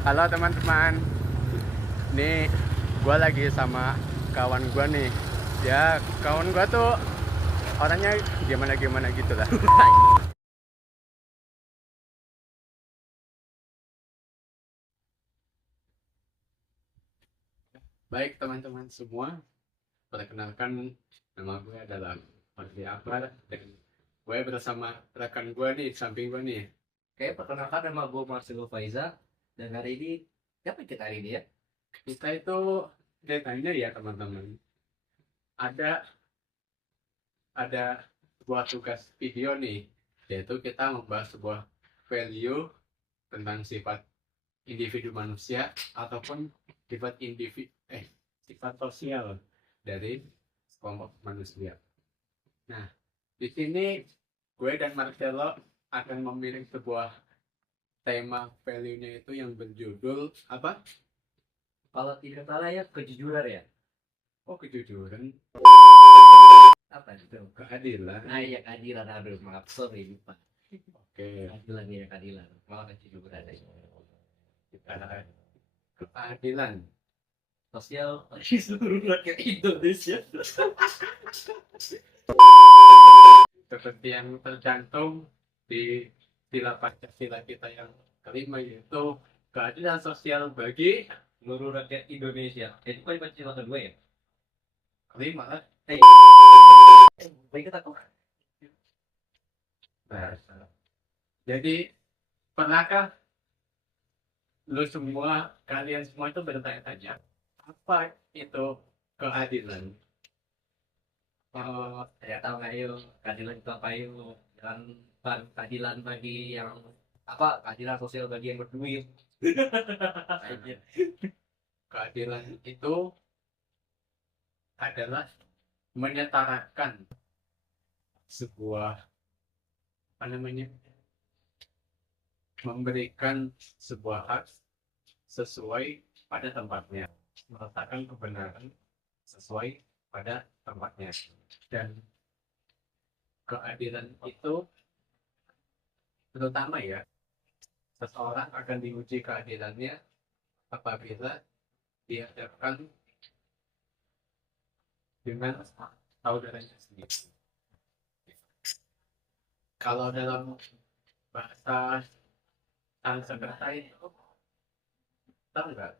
Halo teman-teman, nih gue lagi sama kawan gue nih. Ya kawan gue tuh orangnya gimana-gimana gitu lah. Baik teman-teman semua, perkenalkan nama gue adalah Fadli Akbar dan gue bersama rekan gue nih, samping gue nih. Oke, perkenalkan nama gue Marcelo Faiza dan hari ini siapa kita hari ini ya? Kita itu ceritanya ya teman-teman, ada ada sebuah tugas video nih, yaitu kita membahas sebuah value tentang sifat individu manusia ataupun sifat sifat sosial dari kelompok manusia. Nah, di sini gue dan Marcelo akan memilih sebuah tema value-nya itu yang berjudul apa? Kalau tidak salah ya kejujuran ya. Oh, kejujuran, Apa itu? keadilan. Ah ya keadilan, aduh maaf sorry lupa. Oke, Keadilan ya keadilan. Malah kejujuran ya. kita keadilan. Sosial bagi seluruh rakyat Indonesia. Seperti yang tercantum di sila Pancasila kita yang kelima, yaitu keadilan sosial bagi Seluruh rakyat Indonesia. Jadi kau Pancasila kedua ya? kelima lah. Baik aku. Nah, jadi pernahkah kalian semua itu bertanya-tanya apa itu keadilan? Saya tahu nggak yuk keadilan itu apa yuk? Jangan keadilan bagi yang apa? Keadilan sosial bagi yang berduit. Aja. Keadilan itu adalah menyetarakan sebuah apa namanya, memberikan sebuah hak sesuai pada tempatnya, meletakkan kebenaran sesuai pada tempatnya. Dan keadilan itu terutama ya, seseorang akan diuji keadilannya apabila dihadapkan dengan saudaranya sendiri. Kalau dalam bahasa Sanskerta itu, tahu nggak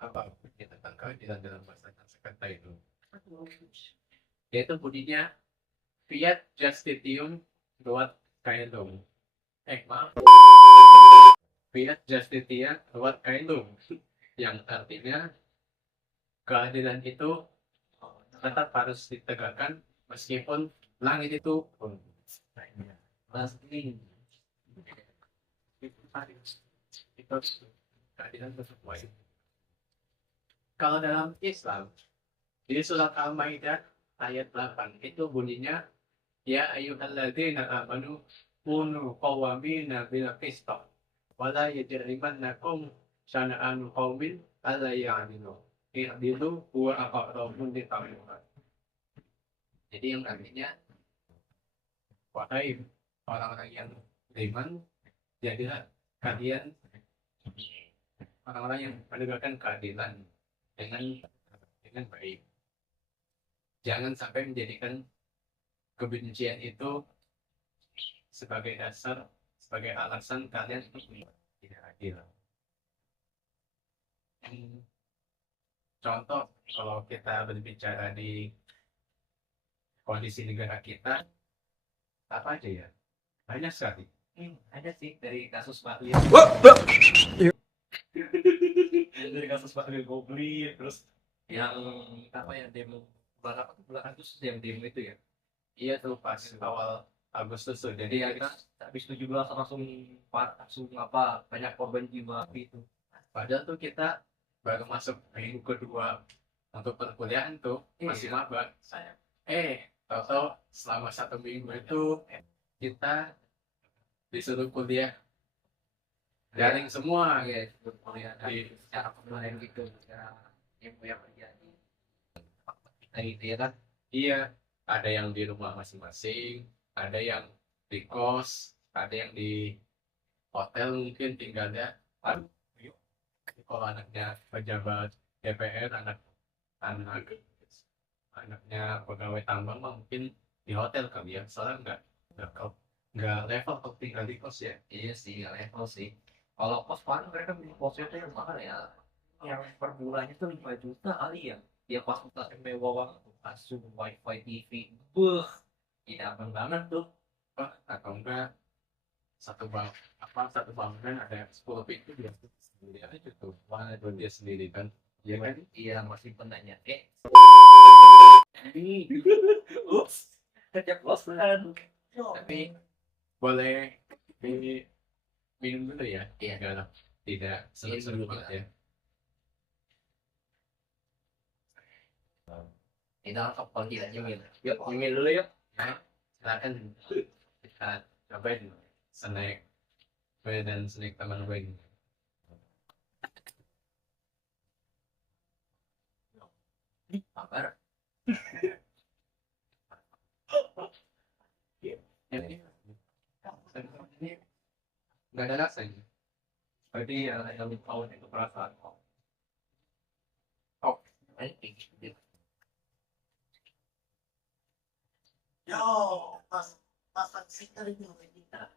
apa artinya tentang keadilan dalam bahasa Sanskerta itu? Yaitu bunyinya Fiat Justitium Quod Caelum. Maaf, Fiat Justitia Quod Caelum, yang artinya keadilan itu tetap harus ditegakkan meskipun langit itu Pasti. itu keadilan sesuai. Kalau dalam Islam di surat Al-Maidah ayat 8 itu bunyinya ya ayyuhalladzina amanu kunu qawwamina bil qist wala yajrimannakum syana'anu qaumin alla ya'dilu i'dilu huwa aqrabu littaqwa. Jadi yang artinya, wahai orang-orang yang beriman, jadilah kalian orang-orang yang menegakkan keadilan dengan baik. Jangan sampai menjadikan kebencian itu sebagai dasar, sebagai alasan kalian untuk tidak adil. Contoh, kalau kita berbicara di kondisi negara kita, apa aja ya? Banyak sekali. Ada sih dari kasus Pak Lil. Dari kasus Pak Lil Gobli, terus yang apa ya demo bulan Agustus yang demo itu ya. Iya tuh pas awal Agustus tuh. Jadi Jadi ya kita habis 17 langsung apa banyak korban jiwa itu. padahal tuh kita baru masuk minggu kedua untuk perkuliahan tuh, masih maba. Tahu-tahu selama 1 minggu itu kita disuruh kuliah daring semua Ya, kuliah di secara online gitu, secara ilmu yang terjadi. Kita itu ya kan. iya, ada yang di rumah masing-masing, ada yang di kos, ada yang di hotel mungkin tinggalnya. Aduh, kalau anaknya pejabat DPR, anak anaknya pegawai tambang mah mungkin di hotel kali ya, soalnya nggak nggak level kalau tinggal di kos ya. Iya sih, nggak level sih. Kalau kos paling mereka beli kosnya tuh yang mahal ya, yang per bulannya tuh 5 juta kali ya. Dia fasilitas mewah banget tuh, kasur, wifi, TV, beuh, idaman banget tuh. Oh, atau enggak satu bangunan ada 10 pintu, dia sendiri aja tuh, mana tuh dia sendiri kan, ya kan. Iya masih penanya. Ini Ups, keceplosan. tapi boleh ini minum dulu ya, Iya. enggak tidak seru-seru Minum dulu, banget ya. Kita langsung panggil aja Mil. Yuk, nyemil dulu yuk. Ya, silakan kita cobain snack gue dan snack teman gue ini. Kabar. Ini nggak ada rasanya. Berarti yang tahu itu perasaan. Oh, ini. Yo, pas sekitar itu kita.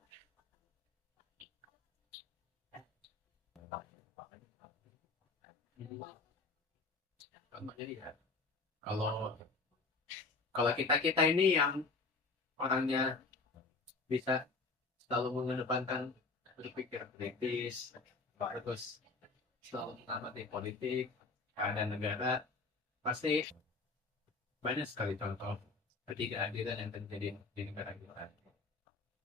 Contohnya ya, kalau kalau kita ini yang orangnya bisa selalu mengedepankan berpikir kritis, terus selalu mengamati politik, keadaan negara, pasti banyak sekali contoh ketidakadilan yang terjadi di negara kita.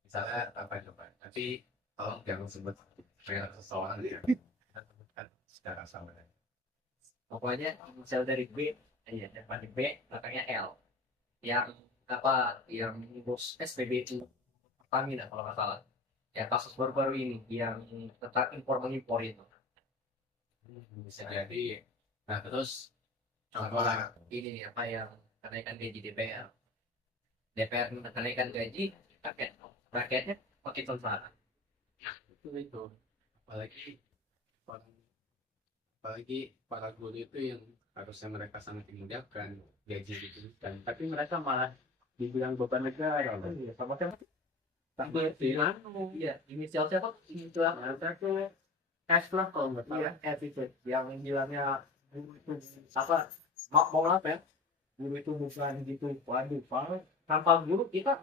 Misalnya apa coba? Tapi tolong jangan sebut merek seseorang ya. Kita sebutkan secara sama. Pokoknya misal dari B, iya depan B, belakangnya L. Yang apa? Yang bos SPB itu Pertamina kalau nggak salah. Ya kasus baru-baru ini yang tentang impor mengimpor itu. Bisa jadi. Nah terus contoh Sama lah, ini nih apa yang kenaikan gaji DPR. DPR kenaikan gaji, rakyatnya makin sengsara. itu apalagi apalagi para guru itu yang harusnya mereka sangat dimudahkan gaji gitu kan, tapi mereka malah dibilang beban negara loh. Iya, sama siapa? Tapi Iya, inisial siapa? Inisial mereka tuh cash lah kalau nggak iya, salah. attitude yang bilangnya guru itu apa? Mau apa ya? Guru itu bukan gitu. Waduh, Pak. Tanpa guru kita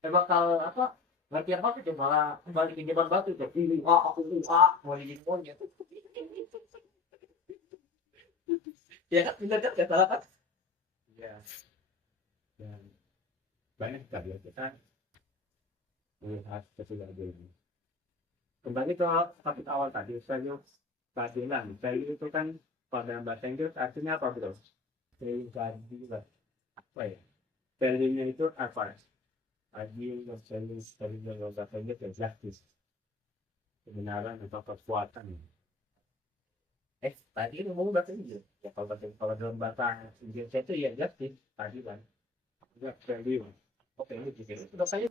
bakal apa? Ngerti apa itu malah kembali ke zaman batu tuh. Aku mau jadi monyet. Ya kan, benar kan? Gak salah kan? Iya. Dan banyak tadi ya kita melihat ketidakadilan. Kembali ke topik awal tadi, value keadilan. Value itu kan pada bahasa Inggris artinya apa bro? Value keadilan. Apa ya? Value-nya itu apa? Adil, value dalam bahasa Inggris ya justice. Kebenaran atau kekuatan. Tadi ngomong bahasa Inggris. Ya kalau dalam bahasa Inggris itu ya justice, keadilan. Enggak value. Oke, ini juga. Sudah saya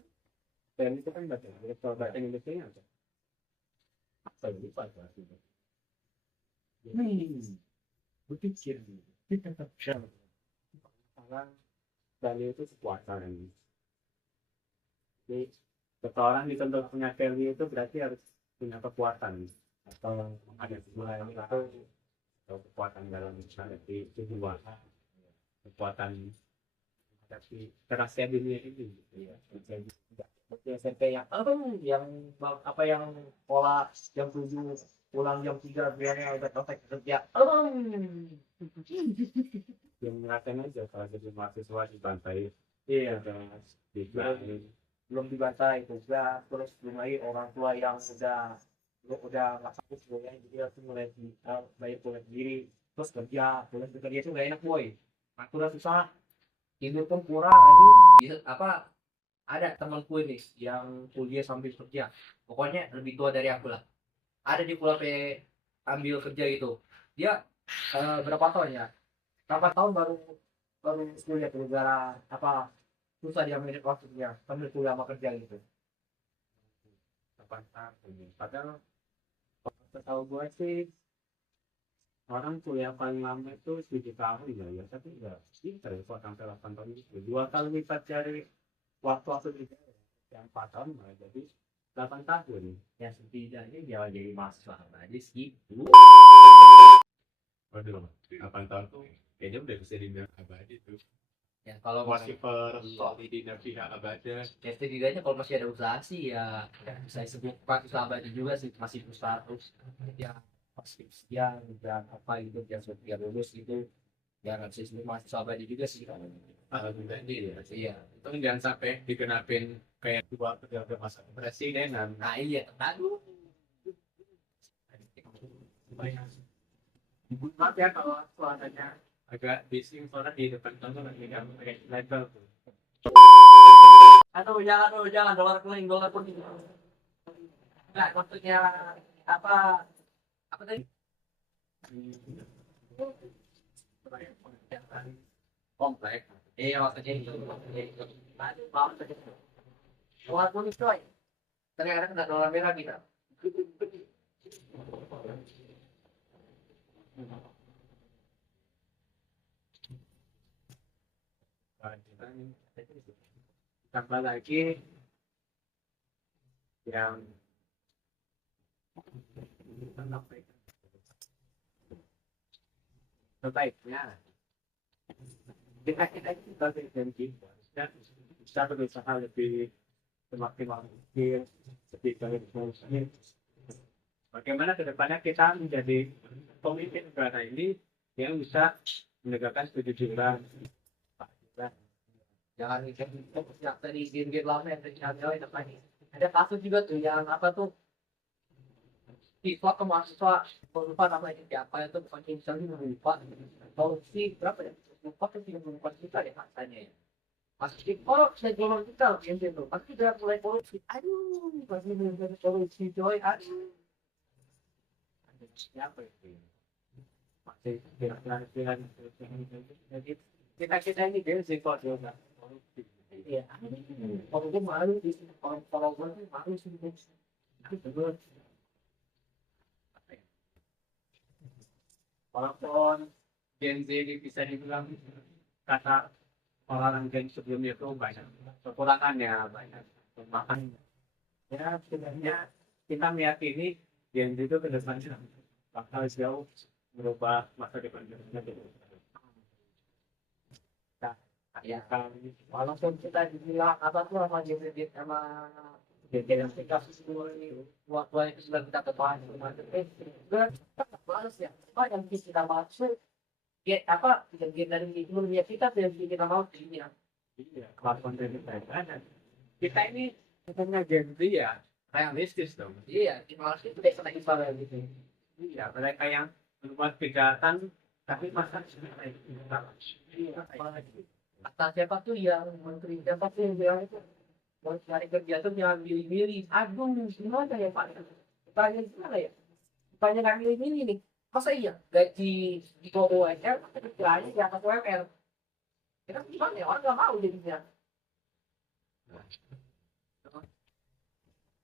value itu kan bahasa Inggris. Kalau bahasa Inggrisnya apa? Apa yang lupa tuh artinya? Berpikir kita tetap karena value itu kekuatan. Jadi seseorang dituntut punya value itu berarti harus punya kekuatan atau ada sebuah yang itu atau kekuatan dalam menghadapi sebuah kekuatan menghadapi kerasnya dunia ini gitu ya. Jadi Seperti SMP yang apa yang pola jam 7 pulang jam 3 biarnya udah selesai kerja. yang ngerasain aja kalau jadi mahasiswa di pantai Iya, terus dibilangin belum dibantai juga, terus belum lagi orang tua yang udah nggak sanggup sebenarnya, jadi harus mulai bayar kuliah sendiri, terus kerja itu nggak enak boy, aku udah susah, ini pun kurang ini apa, ada temanku ini yang kuliah sambil kerja, pokoknya lebih tua dari aku lah, ada di Pulau P ambil kerja itu, dia berapa tahun ya, 8 tahun baru baru kuliah gara apa susah dia manage waktunya sambil kuliah sama kerja gitu. tepat ini padahal kalau tahu gue sih orang kuliah paling lama itu 7 tahun ya, tapi enggak pinter ya kok sampai 8 tahun itu. 2 kali lipat dari waktu di yang 4 tahun malah jadi 8 tahun. Ya setidaknya jangan jadi mahasiswa aja sih. Waduh, 8 tahun tuh kayaknya udah bisa dibilang abadi tuh. Ya kalau Masih masih per di pihak abadi. ya setidaknya kalau masih ada usaha sih ya bisa disebut mahasiswa abadi juga sih, masih usaha terus ya pasti sekian dan apa gitu yang sudah lulus gitu ya nggak bisa disebut mahasiswa abadi juga sih. Alhamdulillah ya. Iya. Itu jangan sampai dikenapin kayak dua periode masa kepresidenan. Nah iya, aduh. Maaf ya kalau suaranya agak bising soalnya di depan kantor lagi nggak pakai label tuh. Aduh jangan dolar kuning. Nggak maksudnya apa tadi? Komplek. Iya maksudnya itu. Aduh maaf tadi. Dolar kuning coy. Ternyata kena dolar merah kita. Tambah lagi yang sebaiknya kita sebagai janji dan bisa berusaha lebih semaksimal mungkin lebih baik mungkin. Bagaimana kedepannya kita menjadi pemimpin negara ini yang bisa menegakkan kejujuran. Jangan yang tadi game lama yang terjadi itu lagi. Ada kasus juga tuh yang apa tuh siswa ke mahasiswa lupa namanya siapa itu bukan misalnya lupa korupsi berapa ya lupa tuh 34 juta ya katanya ya pasti saya jualan kita yang itu pasti udah mulai korupsi aduh pasti mulai korupsi coy aduh Siapa itu? Masih kira-kira kita ini dia sih kok juga korupsi. iya kalau gue malu di kalau gue malu sih betul. Walaupun Gen Z ini bisa dibilang kata orang Gen sebelumnya itu banyak kekurangannya, banyak kelemahannya. Ya sebenarnya kita meyakini Gen Z itu ke depannya bakal jauh merubah masa depan kita. Nah, Ya. kami Walaupun kita dibilang apa tuh sama JPD sama aplikasi semua ini waktu itu sudah kita ketahui macam kita balas ya apa yang kita maksud ya apa yang dari dunia kita yang kita mau ini ya iya, kelakuan dari mereka. Kita ini sebenarnya Gen Z ya realistis dong. iya kita harus itu deh sama Israel gitu Iya, mereka yang berbuat kejahatan tapi masa sebenarnya iya apalagi kata siapa tuh yang menteri siapa tuh yang bilang itu mau cari kerja tuh jangan milih-milih aduh gimana ya Pak tanya gimana ya tanya nggak milih-milih nih masa iya gaji di bawah UMR kerjanya di atas UMR kita gimana ya orang nggak mau jadinya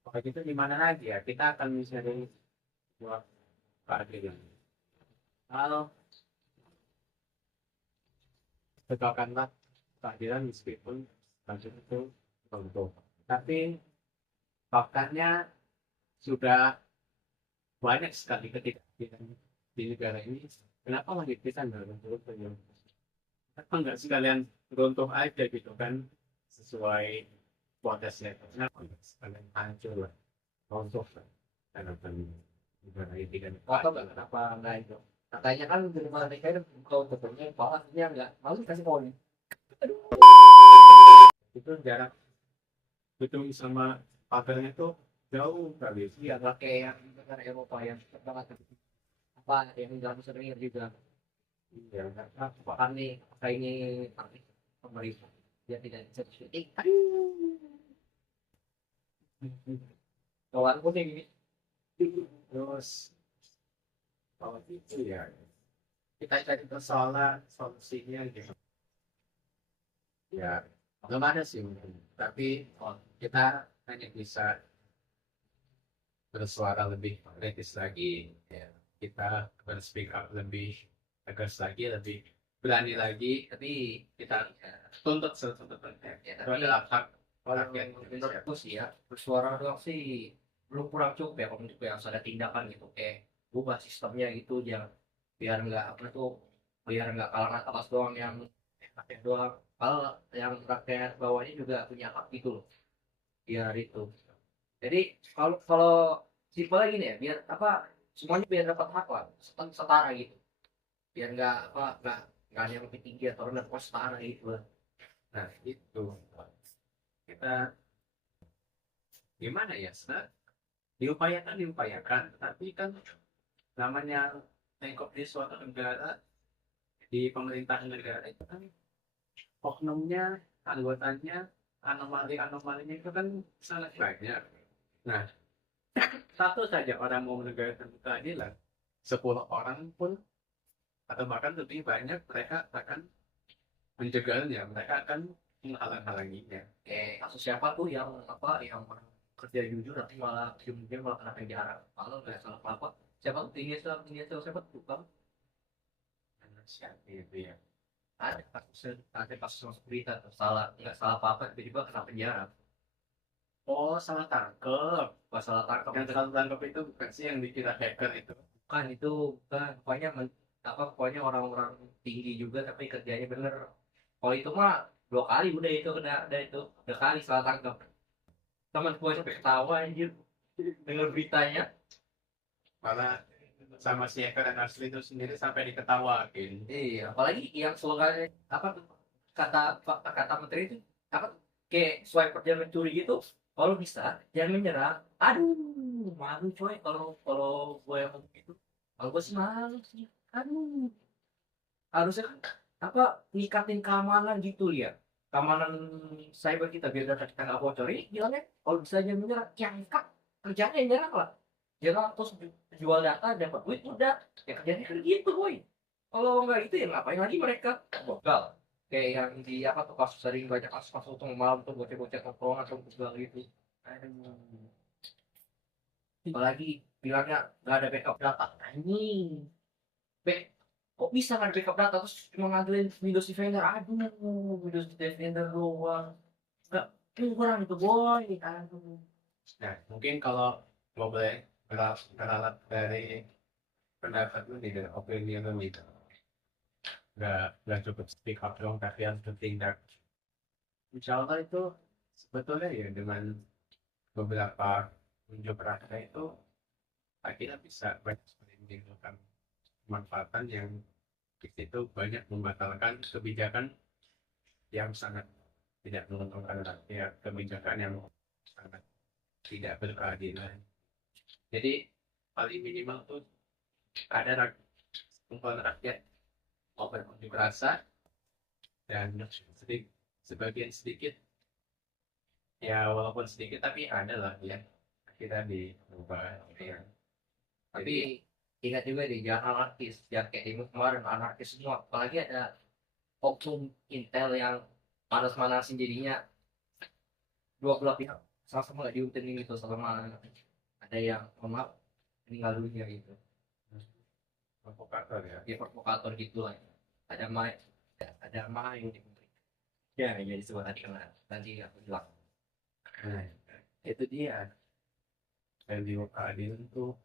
kalau gitu gimana lagi ya? Kita akan mencari buat keadilan. Kalau tegakkanlah keadilan meskipun kasus itu runtuh. Tapi faktanya sudah banyak sekali ketidakadilan di negara ini. Kenapa lagi kita nggak runtuh? Kenapa nggak sekalian runtuh aja gitu kan sesuai protesnya? Kenapa nggak sekalian hancur lah, runtuh lah? Karena negara ini kan atau nggak kenapa nggak itu katanya kan dari mereka itu kalau ketemu balasnya nggak malu kasih poin itu jarak gedung sama pagarnya tuh jauh kali. iya nggak kayak yang negara Eropa yang cepet banget apa yang dalam sering juga Iya, bahkan nih kayak ini pemerintah dia tidak bisa syuting kawan kuning ini terus kalau itu ya kita cari persoalan solusinya gitu. Ya, belum ada sih mungkin. Tapi kita hanya bisa bersuara lebih kritis lagi. Ya. kita speak up lebih tegas lagi, lebih berani lagi, Tapi kita ya, tuntut setuntutannya. ya, Itu tapi adalah hak kalau rakyat Indonesia. menurutku sih ya, bersuara doang sih belum kurang cukup ya, kalau menurutku yang harus ada tindakan gitu, kayak ubah sistemnya gitu, jangan biar nggak apa tuh, biar nggak kalangan atas doang yang rakyat doang, kalau yang rakyat bawahnya juga punya hak gitu loh, biar itu. Jadi kalau kalau simpel lagi nih ya, biar apa, semuanya biar dapat hak lah, setara gitu, biar nggak apa, nggak ada yang lebih tinggi atau rendah, pokoknya setara gitu lah. Nah, itu kita gimana ya? Diupayakan, tapi kan namanya tengkok di suatu negara, di pemerintahan negara itu kan oknumnya, anggotanya, anomalinya itu kan sangat banyak. Nah, satu saja orang mau menegakkan keadilan, 10 orang pun atau bahkan lebih banyak mereka akan menjegalnya, mereka akan menghalang-halanginya. Kayak kasus siapa tuh yang apa, yang orang kerja jujur tapi malah ujung-ujungnya malah kena penjara, kalau nggak salah apa, siapa tuh, tinggi siapa tuh bang, Siapa itu ya? ada kasus masuk berita tuh, salah nggak salah apa apa tiba-tiba kena penjara. Oh, salah tangkep. Pas salah tangkap Yang salah tangkep itu bukan sih yang dikira hacker itu? bukan, itu bukan, pokoknya apa, pokoknya orang-orang tinggi juga tapi kerjanya bener. Kalau itu mah 2 kali udah itu kena, udah itu 2 kali salah tangkap. Teman gue sampai ketawa anjir denger beritanya. Malah sama si hacker yang asli itu sendiri sampai diketawain. Iya, apalagi yang slogannya apa tuh, kata menteri itu apa tuh, kayak swiper jangan mencuri gitu. Kalau bisa jangan menyerah. Aduh, malu coy kalau kalau gue yang ngomong gitu. Kalau gue sih malu sih. Aduh, harusnya kan apa, ningkatin keamanan gitu ya. Keamanan cyber kita biar data kita nggak bocor. Ini bilangnya kalau bisa jangan menyerah. Yang kak kerjanya nyerah lah. Jangan terus jual data dapat duit udah. Ya kerjanya kan gitu boy. Kalau nggak itu ya ngapain lagi mereka begal, kayak yang di apa tuh, kasus sering banyak kasus tuh malam tuh bocah-bocah tongkrongan atau begal gitu. Aduh, apalagi bilangnya nggak ada backup data anjing. Be Kok bisa nggak ada backup data terus cuma ngandelin Windows Defender, aduh, Windows Defender doang nggak kurang itu boy, aduh. Nah, mungkin kalau mau boleh beralat dari pendapat lu nih, dari opini lu gitu. Nggak cukup speak up dong, tapi harus bertindak. Insya Allah itu sebetulnya ya dengan beberapa unjuk rasa itu akhirnya bisa banyak sekali menimbulkan manfaatan yang di situ banyak membatalkan kebijakan yang sangat tidak menguntungkan rakyat, kebijakan yang sangat tidak berkeadilan. Jadi paling minimal tuh ada kumpulan rakyat mau berunjuk rasa dan sebagian sedikit ya, walaupun sedikit tapi ada lah ya kita diubah ya. Tapi ingat juga nih, jangan anarkis, jangan kayak ini kemarin anarkis semua, apalagi ada oknum Intel yang panas-manasin jadinya dua belah pihak sama-sama nggak diuntungin gitu, sama ada yang maaf meninggal dunia gitu, Provokator ya. dia provokator gitu lah, ada main di ya jadi sebuah tadi kena tadi aku bilang. Nah, itu dia value keadilan tuh.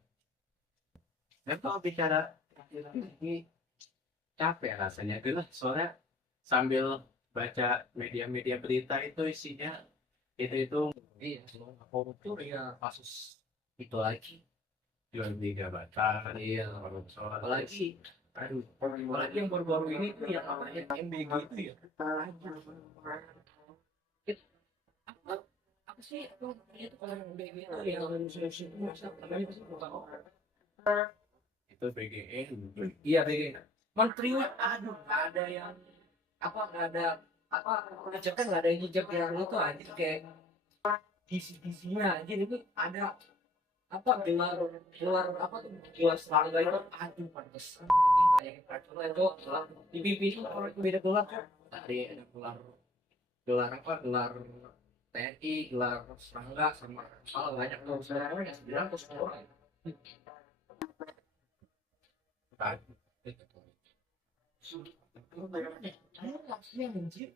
Dan kalau bicara keadilan ini capek rasanya gitu, soalnya sambil baca media-media berita itu isinya itu Iya, sebelum koruptor ya kasus itu lagi. jual beli jabatan, Iya, korupsi, apalagi aduh, apalagi yang baru-baru ini tuh yang namanya MBG itu ya. Apa, apa sih itu namanya tuh, kalau MBG itu yang namanya apa sih, bukan itu BGE. iya BG. Menterinya aduh nggak ada yang apa, nggak ada apa, kebijakan nggak ada yang hijab yang itu aja, kayak isi-isinya aja itu ada apa, gelar apa tuh, gelar serangga itu aduh pantesan banyak yang kacau itu gelar dipimpin tuh orang itu beda gelar kan, tadi ada gelar apa, gelar TNI, gelar serangga, sama malah banyak tuh serangga yang 900 orang. depan. Langsungnya anjir.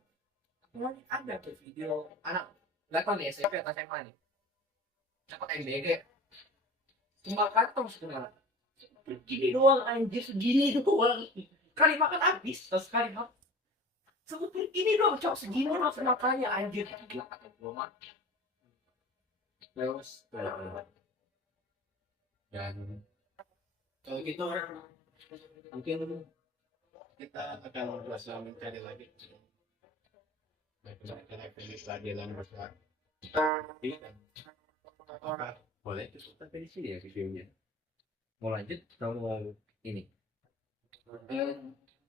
Kemarin ada tuh video anak nggak tahu nih SMP atau SMA nih. Dapat MBG. Cuma kantong sebenarnya. Segini doang anjir, segini doang. Kali makan habis, terus kali makan. Seperti ini doang, cok segini doang makannya anjir. Gila kata gua mah. Terus dan kalau gitu mungkin kita akan berusaha mencari lagi referensi keadilan bersama. Apakah boleh cukup sampai di sini ya videonya? Mau lanjut atau mau ini?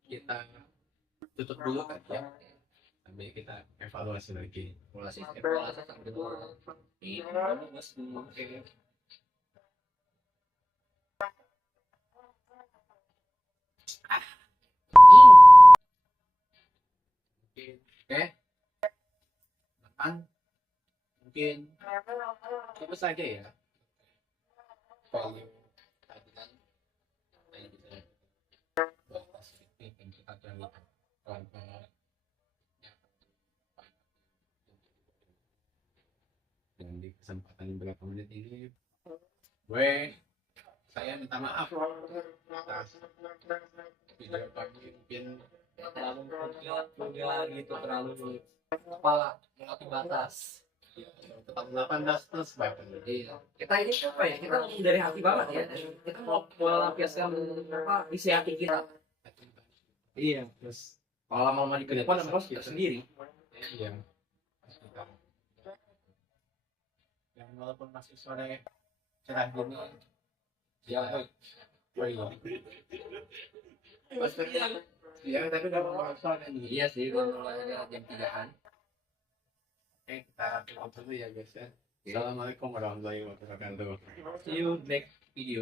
Kita tutup dulu kan ya, sambil kita evaluasi lagi. Evaluasi sampai dulu. Ini bagus. Oke. Oke, makan mungkin itu saja ya. Value tadi kan saya bisa bahas sedikit yang kita cari pelan-pelan dan di kesempatan beberapa menit ini saya minta maaf atas video pagi mungkin Terlalu vulgar gitu, terlalu kepala melewati batas. tetap 18 plus bahkan. Iya. Kita ini apa ya? Kita dari hati banget ya. Kita mau melampiaskan apa isi hati kita. Iya. Terus Kalau lama-lama di kedepan, harus kita sendiri. yang yang walaupun masih sore cerah gini ya iya tapi udah mau soalnya Iya sih, kalau ada jam 3-an. oke kita tutup dulu ya guys ya. Assalamualaikum warahmatullahi wabarakatuh. See you next video.